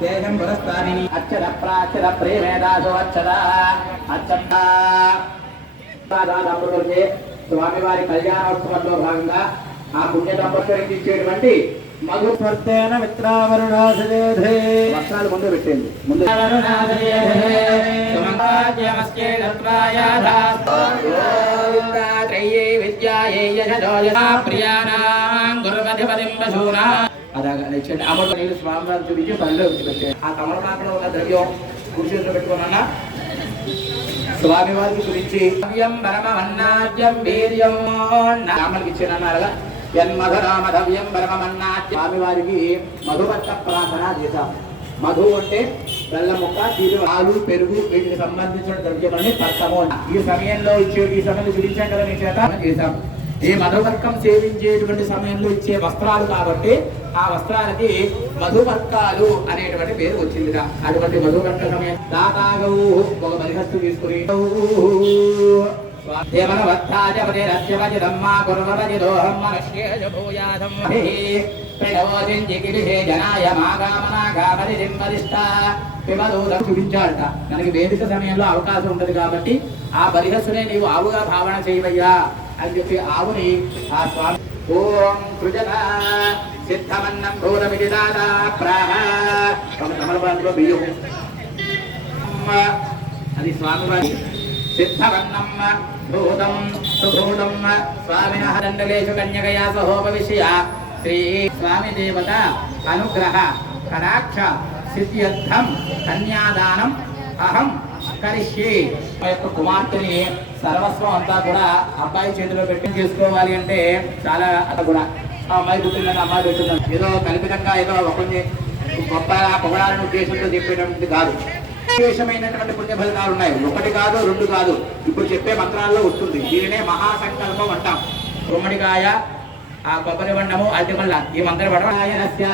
శేషం పురస్తాని అక్షర ప్రాక్షర ప్రేమేదాసు అక్షర అక్షర దంపతులకి స్వామివారి కళ్యాణోత్సవంలో భాగంగా ఆ పుణ్య దంపతులకి ఇచ్చేటువంటి మధు స్వర్తేన మిత్రావరుణాసదేధే వస్త్రాలు ముందు పెట్టండి ముందు అమృత నీళ్ళు స్వామివారు చూపించి పనిలో విడిచిపెట్టాడు ఆ తమలపాకలో ఉన్న ద్రవ్యం. కుర్చీలో పెట్టుకున్నా స్వామివారికి గురించి వీర్యం యన్మధరామధవ్యం స్వామివారికి మధుపట్ట ప్రార్థన చేశాం. మధు అంటే బెల్లం ముక్క తీరు ఆలు పెరుగు వీటికి సంబంధించిన ద్రవ్యమని పట్టము ఈ సమయంలో ఇచ్చే ఈ సమయంలో గురించాం కదా మీ చేత? చేశాం. ఈ మధువర్గం సేవించేటువంటి సమయంలో ఇచ్చే వస్త్రాలు కాబట్టి ఆ వస్త్రాలకి మధువర్కాలు అనేటువంటి పేరు వచ్చింది అటువంటి మధువర్క సమయం దాతాగవు ఒక బలిహస్తు తీసుకుని. చూపించాడట. మనకి వేదిక సమయంలో అవకాశం ఉంటది కాబట్టి ఆ బరిహస్సునే నీవు ఆవుగా భావన చేయవయ్యా అని చెప్పి ఆవుని ఆ స్వామి ఓం సృజన సిద్ధమన్నం ఘోరమిది దాదా ప్రాహ. ఒక తమలపాకులో బియ్యం అది స్వామివారి సిద్ధవర్ణం భూతం సుభూతం స్వామిన దండలేషు కన్యకయా సహోపవిషయ శ్రీ స్వామి దేవత అనుగ్రహ కటాక్ష సిద్ధ్యర్థం కన్యాదానం అహం కరిష్యే మా యొక్క కుమార్తెని సర్వస్వం అంతా కూడా అబ్బాయి చేతిలో పెట్టి చేసుకోవాలి అంటే చాలా అలా కూడా ఆ అమ్మాయి పుట్టిందని అమ్మాయి పెట్టిందని ఏదో కల్పితంగా ఏదో ఒకరిని గొప్ప పొగడాలని ఉద్దేశంతో చెప్పేటటువంటి కాదు. విశేషమైనటువంటి పుణ్య ఫలితాలు ఉన్నాయి ఒకటి కాదు రెండు కాదు. ఇప్పుడు చెప్పే మంత్రాల్లో వస్తుంది. దీనినే మహాసంకల్పం అంటాం. గుమ్మడికాయ ఆ కొబ్బరి బండము అరటి పళ్ళ ఈ మంత్రం పడవరాష్ట్ర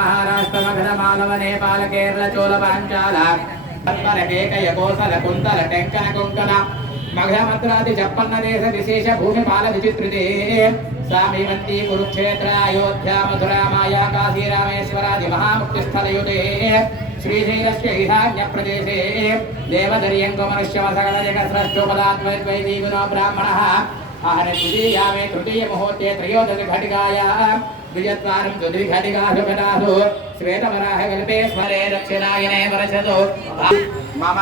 మహారాష్ట్ర మగధ మాలవ నేపాల కేరళ చోళ పాంచాల. కుంతల టెంకన కుంకల మఘమంత్రాది మంత్రాది దేశ విశేష భూమి పాల విచిత్రితే. సామివంతి కురుక్షేత్ర అయోధ్య మధురా మాయా కాశీ రామేశ్వరాది మహాముక్తి స్థలయుతే శ్రీశైలస్య ఈశాన్య ప్రదేశే. దేవదర్యంగ మనుష్యమ సకల జగ స్రష్టోపదాత్వైదీగుణో బ్రాహ్మణः. ఆహన తృతీయామే తృతీయ ముహూర్తే త్రయోదశి ఘటికాయ. ద్విజత్వారం ద్విఘటికాసు ఘటాసు శ్వేతవరాహ కల్పే స్మరే దక్షిణాయనే వరసతో మమ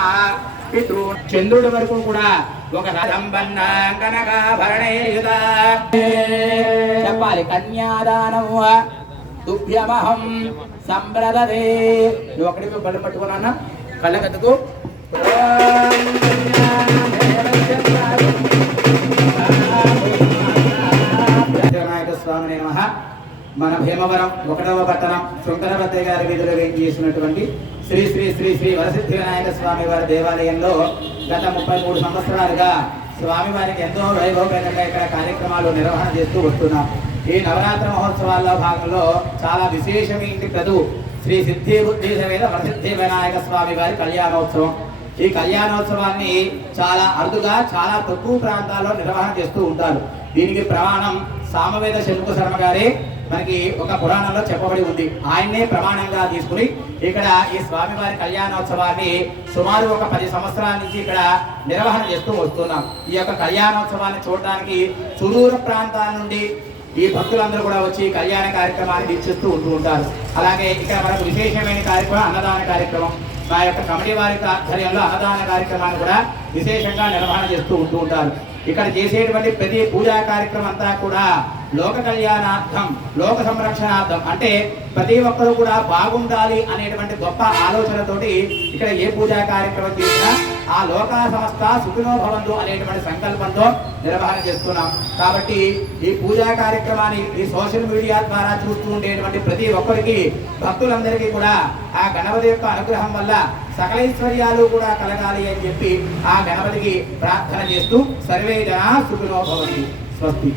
పితృ చంద్రుడి వరకు కూడా ఒక రథంబన్న కనకాభరణేయుత. చెప్పాలి కన్యాదానము తుభ్యమహం సంప్రదదే నువ్వు అక్కడికి కళ్ళు పట్టుకున్నా కళ్ళకత్తుకు నాయక స్వామి నమ. మన భీమవరం ఒకటవ పట్టణం శృంకరవద్ద గారి వీధిలో చేసినటువంటి శ్రీ శ్రీ శ్రీ శ్రీ వరసిద్ధి వినాయక స్వామి వారి దేవాలయంలో గత ముప్పై మూడు సంవత్సరాలుగా స్వామివారికి ఎంతో వైభవపేతంగా ఇక్కడ కార్యక్రమాలు నిర్వహణ చేస్తూ వస్తున్నాం. ఈ నవరాత్రి మహోత్సవాల్లో భాగంలో చాలా విశేషమైన ప్రదు? శ్రీ సిద్ధి బుద్ధి సమేత వరసిద్ధి వినాయక స్వామి వారి కళ్యాణోత్సవం. ఈ కళ్యాణోత్సవాన్ని చాలా అరుదుగా చాలా తక్కువ ప్రాంతాల్లో నిర్వహణ చేస్తూ ఉంటారు. దీనికి ప్రమాణం సామవేద శంకు శర్మ గారే మనకి ఒక పురాణంలో చెప్పబడి ఉంది. ఆయన్నే ప్రమాణంగా తీసుకుని ఇక్కడ ఈ స్వామివారి కళ్యాణోత్సవాన్ని సుమారు ఒక పది సంవత్సరాల నుంచి ఇక్కడ నిర్వహణ చేస్తూ వస్తున్నాం. ఈ యొక్క కళ్యాణోత్సవాన్ని చూడడానికి సుదూర ప్రాంతాల నుండి ఈ భక్తులందరూ కూడా వచ్చి కళ్యాణ కార్యక్రమాన్ని వీక్షిస్తూ ఉంటూ ఉంటారు. అలాగే ఇక్కడ మనకు విశేషమైన కార్యక్రమం అన్నదాన కార్యక్రమం. మా యొక్క కమిటీ వారి ఆధ్వర్యంలో అన్నదాన కార్యక్రమాన్ని కూడా విశేషంగా నిర్వహణ చేస్తూ ఉంటూ ఉంటారు. ఇక్కడ చేసేటువంటి ప్రతి పూజా కార్యక్రమం అంతా కూడా లోక కళ్యాణార్థం లోక సంరక్షణార్థం అంటే ప్రతి ఒక్కరూ కూడా బాగుండాలి అనేటువంటి గొప్ప ఆలోచనతోటి ఇక్కడ ఏ పూజా కార్యక్రమం చేసినా ఆ లోకా సంస్థ సుఖినో భవంతు అనేటువంటి సంకల్పంతో నిర్వహణ చేస్తున్నాం. కాబట్టి ఈ పూజా కార్యక్రమాన్ని ఈ సోషల్ మీడియా ద్వారా చూస్తూ ఉండేటువంటి ప్రతి ఒక్కరికి భక్తులందరికీ కూడా ఆ గణపతి యొక్క అనుగ్రహం వల్ల సకలైశ్వర్యాలు కూడా కలగాలి అని చెప్పి ఆ గణపతికి ప్రార్థన చేస్తూ సర్వే జనా సుఖినో భవంతు. స్వస్తి.